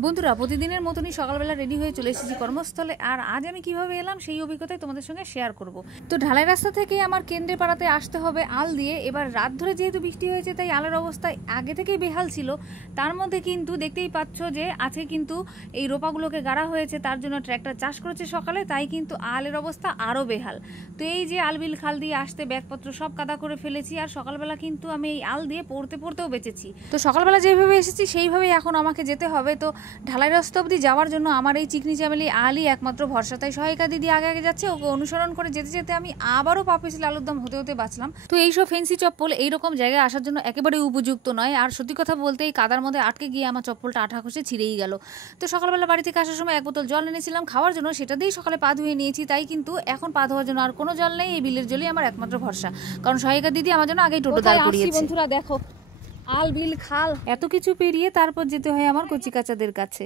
বন্ধুরা, প্রতিদিনের মতনই সকালবেলা রেডি হয়ে চলে এসেছি কর্মস্থলে। আর আজ আমি কিভাবে এলাম সেই অভিজ্ঞতাই তোমাদের সঙ্গে শেয়ার করব। তো ঢালাই রাস্তা থেকে আমার কেন্দ্রে পাড়াতে আসতে হবে আল দিয়ে। এবার রাত ধরে যেহেতু বৃষ্টি হয়েছে তাই আলের অবস্থায় আগে থেকেই বেহাল ছিল। তার মধ্যে কিন্তু দেখতেই পাচ্ছ যে আছে কিন্তু এই রোপাগুলোকে গাড়া হয়েছে, তার জন্য ট্র্যাক্টর চাষ করেছে সকালে, তাই কিন্তু আলের অবস্থা আরও বেহাল। তো এই যে আলবিল খাল দিয়ে আসতে ব্যাগপত্র সব কাদা করে ফেলেছি। আর সকালবেলা কিন্তু আমি এই আল দিয়ে পড়তেও বেঁচেছি। তো সকালবেলা যেভাবে এসেছি সেইভাবেই এখন আমাকে যেতে হবে। তো ঢালাই রাস্তা অবধি যাওয়ার জন্য আমার এই চিকনি চামেলি আলই একমাত্র ভরসা। তাই সহায়িকা দিদি আগে আগে যাচ্ছে, ওকে অনুসরণ করে যেতে যেতে আমি আবারও পা পিছলে আলুর দম হতে বাঁচলাম। তো এইসব ফেন্সি চপ্পল এইরকম জায়গায় আসার জন্য একেবারেই উপযুক্ত নয়। আর সত্যি কথা বলতে এই কাদার মধ্যে আটকে গিয়ে আমার চপ্পলটা আঠা খসে ছিঁড়েই গেল। তো সকালবেলা বাড়ি থেকে আসার সময় এক বোতল জল এনেছিলাম খাওয়ার জন্য, সেটা দিয়েই সকালে পা ধুয়ে নিয়েছি। তাই কিন্তু এখন পা ধোয়ার জন্য আর কোনো জল নেই, এই বিলের জলই আমার একমাত্র ভরসা। কারণ সহায়িকা দিদি আমার জন্য আগেই টোটো দাঁড় করিয়েছে। বন্ধুরা দেখো, আল বিল খাল এত কিছু পেরিয়ে তারপর যেতে হয় আমার কচি কাচাদের কাছে।